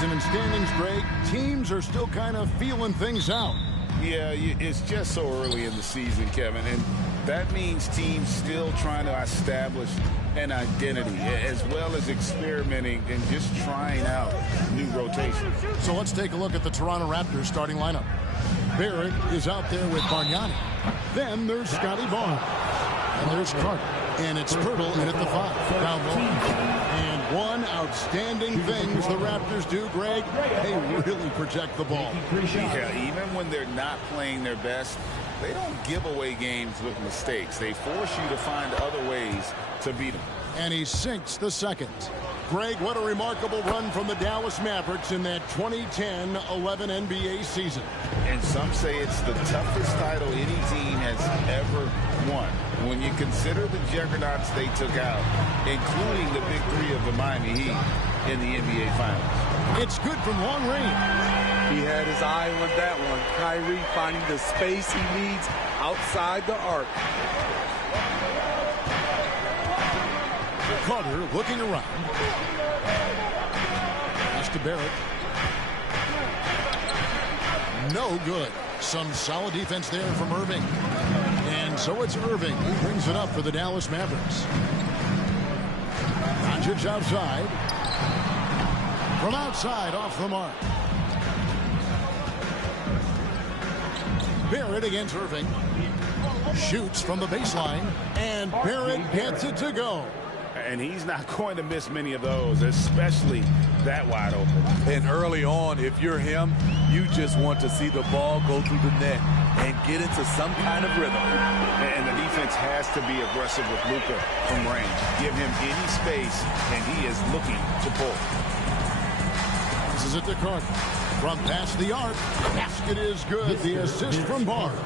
season in standings, Greg, teams are still kind of feeling things out. Yeah, it's just so early in the season, Kevin, and that means teams still trying to establish an identity as well as experimenting and just trying out new rotations. So let's take a look at the Toronto Raptors starting lineup. Barrett is out there with Bargnani. Then there's Scotty Barnes. And there's Carter. And it's Pirtle in at the 5, down low. And one outstanding thing the Raptors do, Greg, they really protect the ball. Yeah, even when they're not playing their best, they don't give away games with mistakes. They force you to find other ways to beat them. And he sinks the second. Greg, what a remarkable run from the Dallas Mavericks in that 2010-11 NBA season. And some say it's the toughest title any team has ever won. When you consider the juggernauts they took out, including the big three of the Miami Heat in the NBA Finals. It's good from long range. He had his eye on that one. Kyrie finding the space he needs outside the arc. Carter looking around. Pass to Barrett. No good. Some solid defense there from Irving. And so it's Irving who brings it up for the Dallas Mavericks. Doncic outside. From outside, off the mark. Barrett against Irving. Shoots from the baseline. And Barrett gets it to go. And he's not going to miss many of those, especially that wide open. And early on, if you're him, you just want to see the ball go through the net and get into some kind of rhythm. And the defense has to be aggressive with Luka from range. Give him any space, and he is looking to pull. This is it to Carter. From past the arc, basket is good. The assist from Barnes.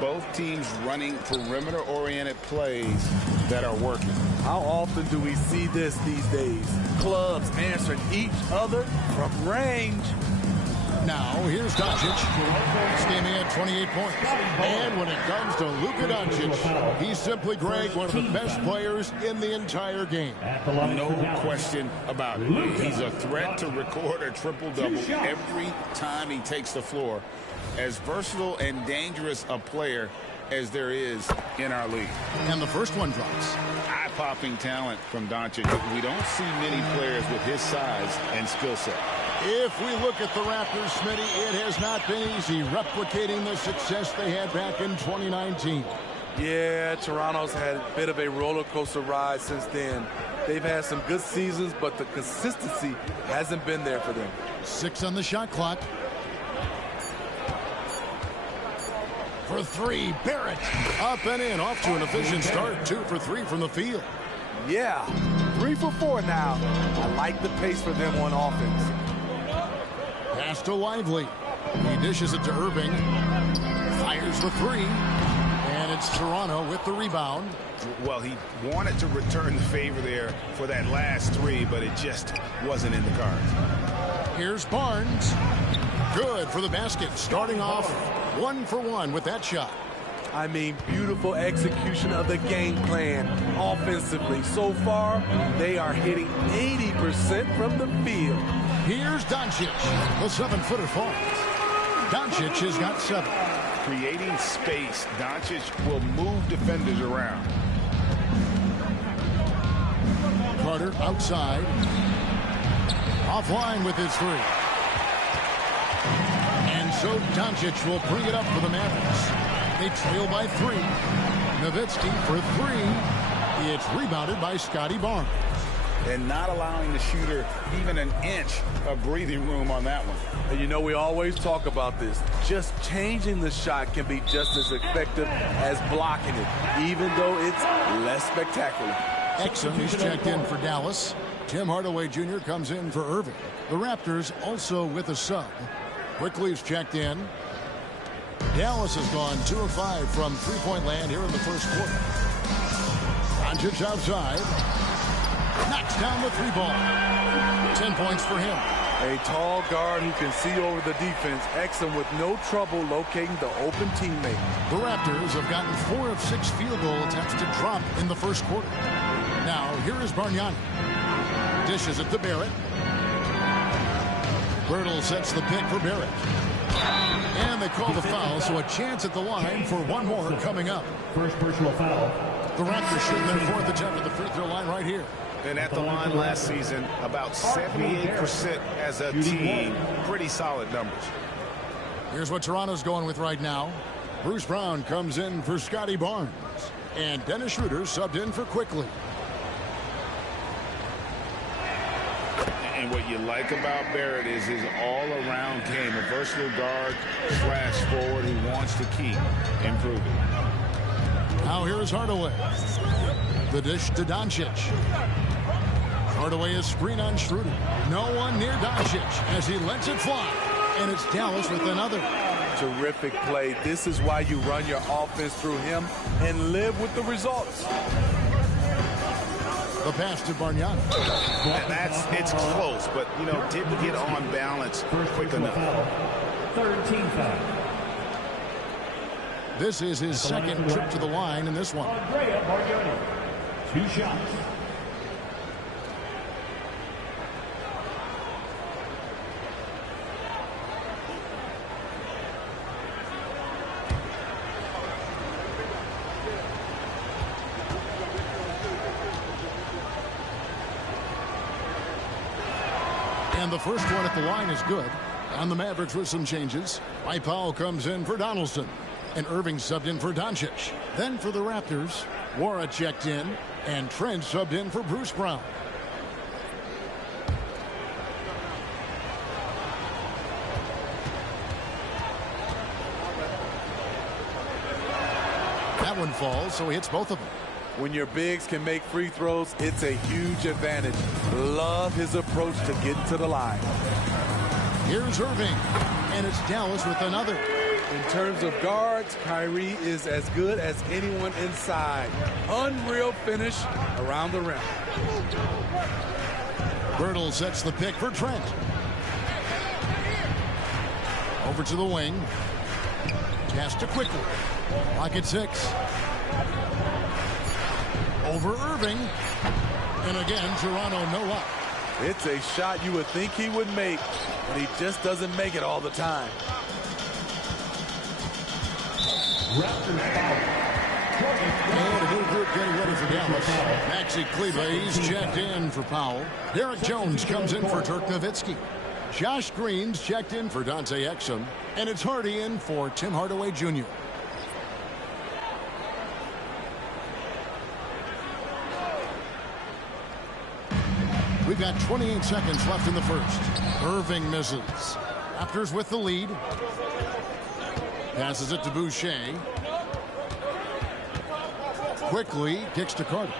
Both teams running perimeter-oriented plays that are working. How often do we see this these days? Clubs answering each other from range. Now, here's Doncic. This game had 28 points. And when it comes to Luka Doncic, he's simply, Greg, one of the best players in the entire game. No question about it. He's a threat to record a triple-double every time he takes the floor. As versatile and dangerous a player as there is in our league. And the first one drops. Eye-popping talent from Doncic. We don't see many players with his size and skill set. If we look at the Raptors, Smitty, it has not been easy replicating the success they had back in 2019. Yeah, Toronto's had a bit of a roller coaster ride since then. They've had some good seasons, but the consistency hasn't been there for them. 6 on the shot clock. For 3, Barrett. Up and in, off to an efficient start. 2 for 3 from the field. Yeah, 3 for 4 now. I like the pace for them on offense. Pass to Lively. He dishes it to Irving. Fires for 3. And it's Toronto with the rebound. Well, he wanted to return the favor there for that last 3, but it just wasn't in the cards. Here's Barnes. Good for the basket. Starting off 1 for 1 with that shot. I mean, beautiful execution of the game plan offensively. So far, they are hitting 80% from the field. Here's Doncic, the 7-footer falls. Doncic has got 7. Creating space, Doncic will move defenders around. Carter outside. Offline with his 3. And so Doncic will bring it up for the Mavericks. They trail by 3. Nowitzki for 3. It's rebounded by Scotty Barnes. And not allowing the shooter even an inch of breathing room on that one. And you know, we always talk about this. Just changing the shot can be just as effective as blocking it, even though it's less spectacular. Exum is checked in for Dallas. Tim Hardaway Jr. comes in for Irving. The Raptors also with a sub. Quickly's checked in. Dallas has gone 2 of 5 from three-point land here in the first quarter. Doncic outside. Knocks down the 3 ball. 10 points for him. A tall guard who can see over the defense. Exum with no trouble locating the open teammate. The Raptors have gotten 4 of 6 field goal attempts to drop in the first quarter. Now, here is Bargnani. Dishes it to Barrett. Bertle sets the pick for Barrett. And they call the foul, so a chance at the line for one more coming up. First personal foul. The Raptors shooting their fourth attempt at the free throw line right here. And at the line last season, about 78% as a team. Pretty solid numbers. Here's what Toronto's going with right now. Bruce Brown comes in for Scotty Barnes. And Dennis Schroeder subbed in for Quickly. And what you like about Barrett is his all-around game. A versatile guard / forward who wants to keep improving. Now here's Hardaway. The dish to Doncic. Hardaway is screen on Schroeder. No one near Doncic as he lets it fly. And it's Dallas with another. Terrific play. This is why you run your offense through him and live with the results. The pass to Bargnani. And it's close, but, you know, didn't get on balance quick enough. Third team foul. This is his second trip to the line in this one. Andrea Bargnani. 2 shots. And the first one at the line is good. On the Mavericks with some changes. Mike Powell comes in for Donaldson. And Irving subbed in for Doncic. Then for the Raptors, Wara checked in. And Trent subbed in for Bruce Brown. That one falls, so he hits both of them. When your bigs can make free throws, it's a huge advantage. Love his approach to getting to the line. Here's Irving, and it's Dallas with another. In terms of guards, Kyrie is as good as anyone inside. Unreal finish around the rim. Bertle sets the pick for Trent. Over to the wing. Pass to Quickly. Lock at 6. Over Irving. And again, Toronto no luck. It's a shot you would think he would make, but he just doesn't make it all the time. And a new group getting ready for Dallas. Maxi Kleber's checked in for Powell. Derek Jones comes in for Dirk Nowitzki. Josh Green's checked in for Dante Exum. And it's Hardy in for Tim Hardaway Jr. We've got 28 seconds left in the first. Irving misses. Raptors with the lead. Passes it to Boucher. Quickly kicks to Carter.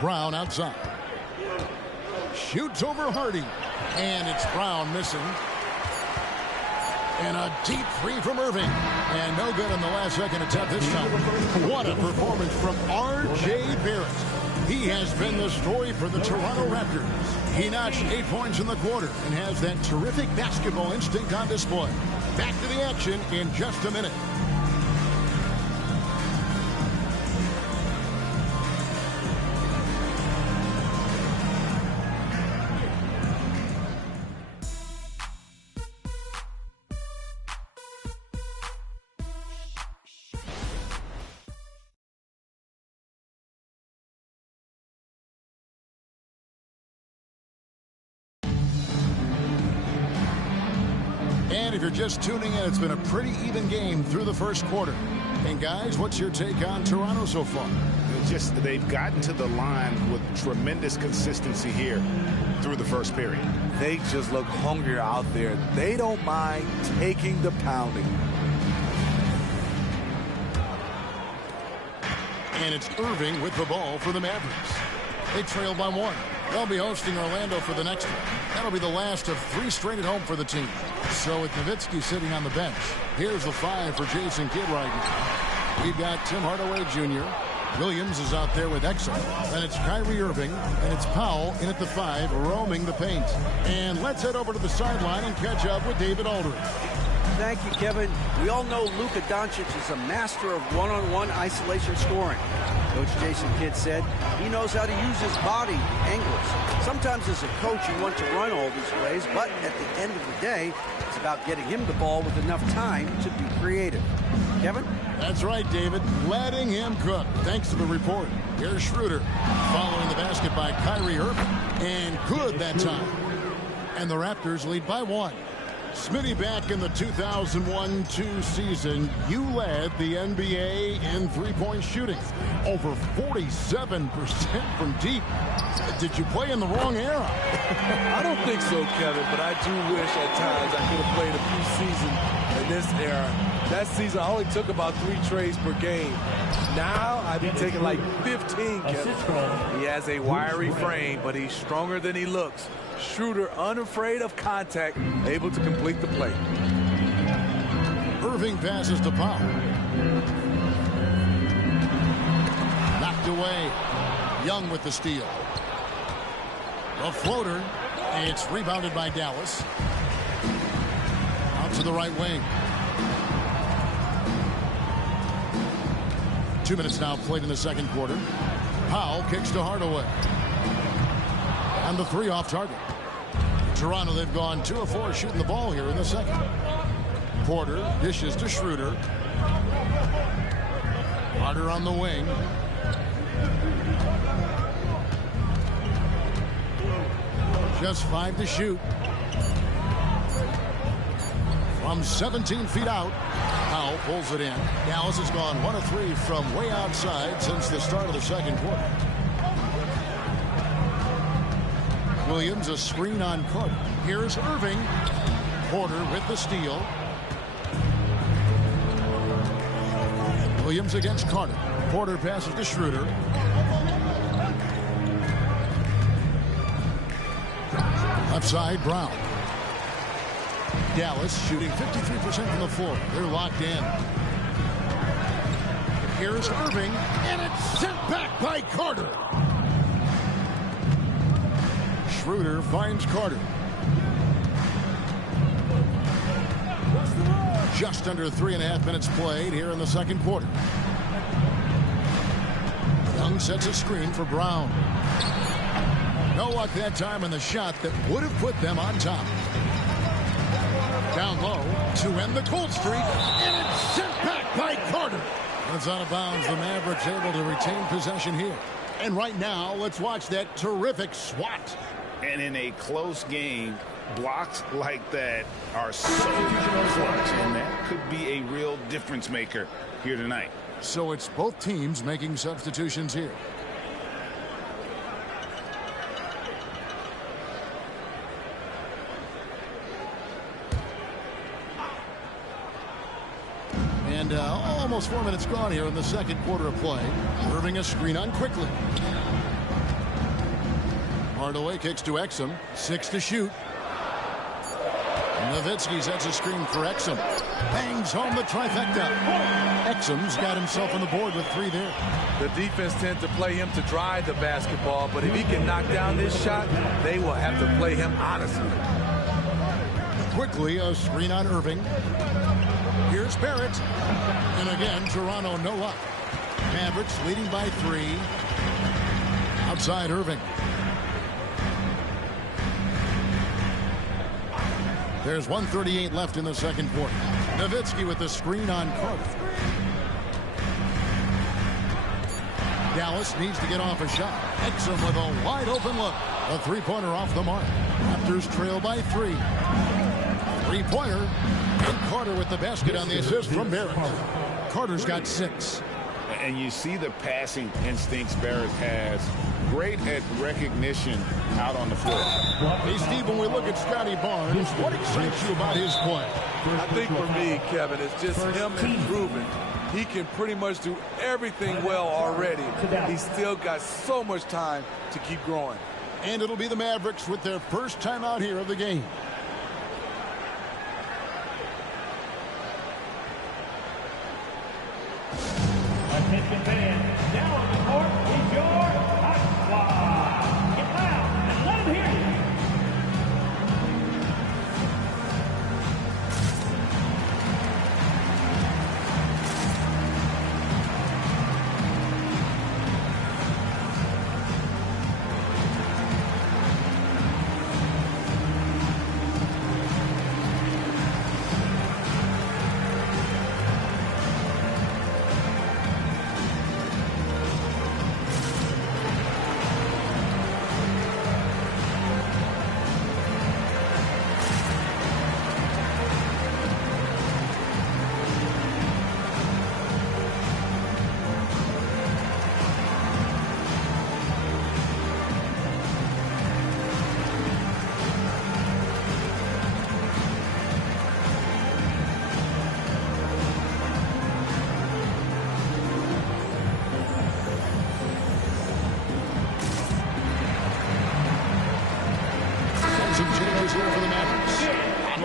Brown outside. Shoots over Hardy. And it's Brown missing. And a deep three from Irving. And no good on the last second attempt this time. What a performance from R.J. Barrett. He has been the story for the Toronto Raptors. He notched 8 points in the quarter and has that terrific basketball instinct on display. Back to the action in just a minute. And if you're just tuning in, it's been a pretty even game through the first quarter. And guys, what's your take on Toronto so far? They've gotten to the line with tremendous consistency here through the first period. They just look hungrier out there. They don't mind taking the pounding. And it's Irving with the ball for the Mavericks. They trail by 1. They'll be hosting Orlando for the next one. That'll be the last of 3 straight at home for the team. So with Nowitzki sitting on the bench, here's the 5 for Jason Kidd right now. We've got Tim Hardaway Jr. Williams is out there with Exum. Then it's Kyrie Irving, and it's Powell in at the 5, roaming the paint. And let's head over to the sideline and catch up with David Aldridge. Thank you, Kevin. We all know Luka Doncic is a master of one-on-one isolation scoring. Coach Jason Kidd said he knows how to use his body angles. Sometimes as a coach you want to run all these plays, but at the end of the day, it's about getting him the ball with enough time to be creative. Kevin? That's right, David. Letting him cook. Thanks to the report. Here's Schroeder following the basket by Kyrie Irving. And good that time. And the Raptors lead by 1. Smitty, back in the 2001-2 season, you led the NBA in three-point shooting. Over 47% from deep. Did you play in the wrong era? I don't think so, Kevin, but I do wish at times I could have played a few seasons in this era. That season, I only took about 3 trades per game. Now, I'd be taking like 15, Kevin. He has a wiry frame, but he's stronger than he looks. Schroeder, unafraid of contact, able to complete the play. Irving passes to Powell. Knocked away. Young with the steal. A floater. It's rebounded by Dallas. Out to the right wing. 2 minutes now played in the second quarter. Powell kicks to Hardaway. And the 3 off target. Toronto, they've gone 2 of 4 shooting the ball here in the second. Porter dishes to Schroeder. Harder on the wing. Just 5 to shoot. From 17 feet out. Powell pulls it in. Dallas has gone 1 of 3 from way outside since the start of the second quarter. Williams, a screen on Carter. Here's Irving. Porter with the steal. Williams against Carter. Porter passes to Schroeder. Left side, Brown. Dallas shooting 53% from the floor. They're locked in. Here's Irving, and it's sent back by Carter. Schroeder finds Carter. Just under 3.5 minutes played here in the second quarter. Young sets a screen for Brown. No luck that time in the shot that would have put them on top. Down low to end the cold streak, and it's sent back by Carter. It's out of bounds. The Mavericks able to retain possession here. And right now, let's watch that terrific swat. And in a close game, blocks like that are so clutch, and that could be a real difference maker here tonight. So it's both teams making substitutions here. And almost 4 minutes gone here in the second quarter of play. Irving a screen on quickly. Hardaway kicks to Exum. 6 to shoot. Nowitzki sets a screen for Exum. Bangs home the trifecta. Exum's got himself on the board with 3 there. The defense tends to play him to drive the basketball, but if he can knock down this shot, they will have to play him honestly. Quickly, a screen on Irving. Here's Barrett. And again, Toronto no luck. Mavericks leading by 3. Outside Irving. There's 1:38 left in the second quarter. Nowitzki with the screen on Carter. Dallas needs to get off a shot. Exum with a wide open look. A 3-pointer off the mark. Raptors trail by 3. 3-pointer. And Carter with the basket on the assist from Barrett. Carter's got 6. And you see the passing instincts Barrett has. Great at recognition out on the floor. Hey, Steve, when we look at Scotty Barnes, what excites you about his play? I think for me, Kevin, it's just him improving. He can pretty much do everything well already. He's still got so much time to keep growing. And it'll be the Mavericks with their first time out here of the game. Attention fans, now on the court is your hot squad. Get loud and let them hear you.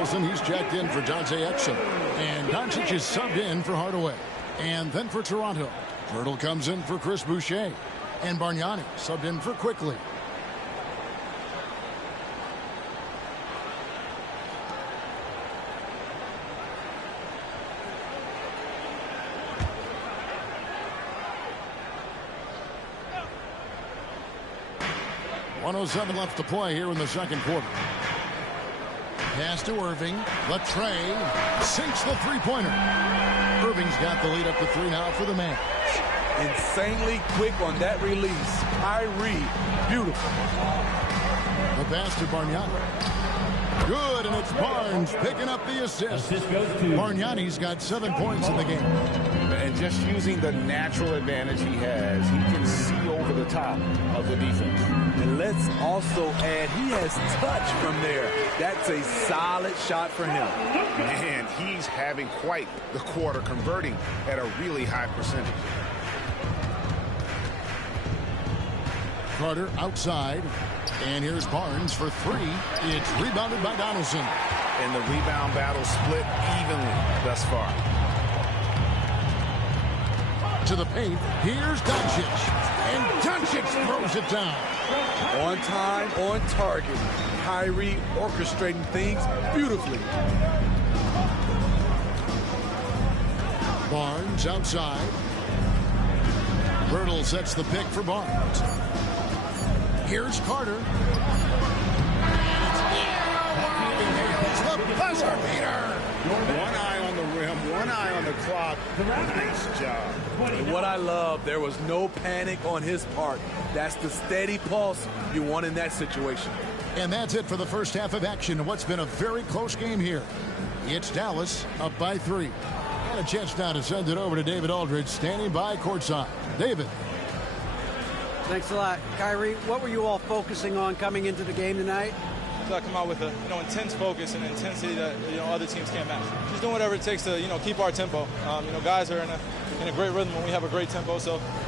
Donaldson, he's checked in for Dante Exum. And Doncic is subbed in for Hardaway. And then for Toronto, Myrtle comes in for Chris Boucher. And Bargnani subbed in for Quickly. .107 left to play here in the second quarter. Pass to Irving. Latrey sinks the three-pointer. Irving's got the lead up to 3 now for the man. Insanely quick on that release. Kyrie, beautiful. The pass to Bargnani. Good, and it's Barnes picking up the assist. Bargnani's got 7 points in the game. And just using the natural advantage he has, he can see over the top of the defense. And let's also add, he has touch from there. That's a solid shot for him. Man, he's having quite the quarter, converting at a really high percentage. Carter outside. And here's Barnes for 3. It's rebounded by Donaldson. And the rebound battle split evenly thus far. To the paint. Here's Doncic. And Doncic throws it down. On time, on target. Kyrie orchestrating things beautifully. Barnes outside. Myrtle sets the pick for Barnes. Here's Carter. It's the buzzer beater. One eye on the rim, one eye on the clock. Nice job. And what I love, there was no panic on his part. That's the steady pulse you want in that situation. And that's it for the first half of action. What's been a very close game here. It's Dallas up by 3. And a chance now to send it over to David Aldridge, standing by courtside. David. Thanks a lot. Kyrie, what were you all focusing on coming into the game tonight? So I come out with a intense focus and intensity that other teams can't match. Just doing whatever it takes to keep our tempo. Guys are in a great rhythm when we have a great tempo. So